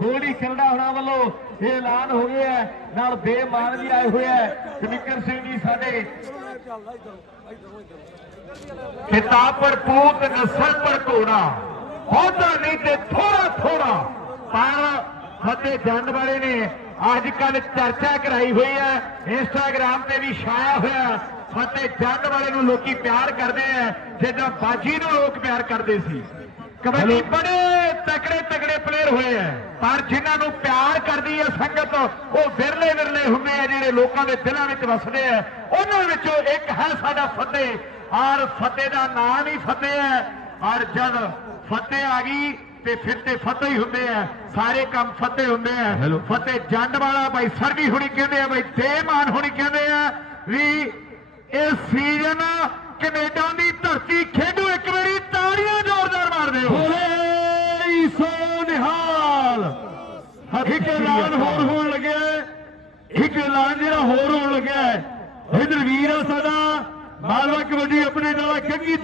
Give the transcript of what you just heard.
ਗੋਲਡੀ ਖਿਲੜਾ ਹੋਣਾ ਵੱਲੋਂ ਇਹ ਐਲਾਨ ਹੋ ਗਿਆ ਹੈ। ਨਾਲ ਬੇਮਾਨ ਵੀ ਆਏ ਹੋਏ ਹੈ। ਕਨਿਕਰ ਸਿੰਘ ਜੀ ਸਾਡੇ ਕਿਤਾਬ ਪਰ ਪੂਤ ਨਸਲ ਪਰ ਘੋੜਾ। ਹੋਦਾ ਨਹੀਂ ਤੇ ਥੋੜਾ ਥੋੜਾ ਪਰ ਫਤਿਹ ਜੰਡ ਵਾਲੇ ਨੇ ਅੱਜ ਕੱਲ ਚਰਚਾ ਕਰਾਈ ਹੋਈ ਹੈ। ਇੰਸਟਾਗ੍ਰam ਤੇ ਵੀ ਛਾਇਆ ਹੋਇਆ ਫਤਿਹ ਜੰਡ ਵਾਲੇ ਨੂੰ ਲੋਕੀ ਪਿਆਰ ਕਰਦੇ ਆ ਜਿੱਦਾਂ ਬਾਜੀ ਨੂੰ ਲੋਕ ਪਿਆਰ ਕਰਦੇ ਸੀ। ਕਬੱਡੀ ਬੜੇ ਤਕੜੇ ਤਕੜੇ ਪਲੇਅਰ ਹੋਏ ਆ। ਪਰ ਜਿਨ੍ਹਾਂ ਨੂੰ ਪਿਆਰ ਕਰਦੀ ਹੈ ਸੰਗਤ ਉਹ ਵਿਰਲੇ ਵਿਰਲੇ ਹੁੰਦੇ ਆ ਜਿਹੜੇ ਲੋਕਾਂ ਦੇ ਦਿਲਾਂ ਵਿੱਚ ਵਸਦੇ ਆ। ਉਹਨਾਂ ਵਿੱਚੋਂ ਇੱਕ ਹੈ ਸਾਡਾ ਫਤਿਹ। ਔਰ ਫਤਿਹ ਦਾ ਨਾਮ ਹੀ ਫਤਿਹ ਹੈ। ਔਰ ਜਦ ਫਤਿਹ ਆ ਗਈ ਤੇ ਫਿਰ ਤੇ ਫਤਿਹ ਹੀ ਹੁੰਦੇ ਆ। ਸਾਰੇ ਕੰਮ ਫਤਿਹ ਹੁੰਦੇ ਆ। ਫਤਿਹ ਜੰਡ ਵਾਲਾ ਬਾਈ ਸਰਵੀ ਹੁਣੀ ਕਹਿੰਦੇ ਆ ਬਾਈ ਦੇਮਾਨ ਹੁਣੀ ਕਹਿੰਦੇ ਆ ਵੀ ਇਹ ਸੀਜ਼ਨ ਕੈਨੇਡਾ ਦੀ ਧਰਤੀ ਇੱਕ ਐਲਾਨ ਹੋਰ ਹੋਣ ਲੱਗਿਆ ਇੱਕ ਐਲਾਨ ਜਿਹੜਾ ਹੋਰ ਹੋਣ ਲੱਗਿਆ ਹੈ। ਵੀਰ ਆ ਸਾਡਾ। ਮਾਲਵਾ ਕਬੱਡੀ ਆਪਣੇ ਨਾਲ ਕੰਗੀ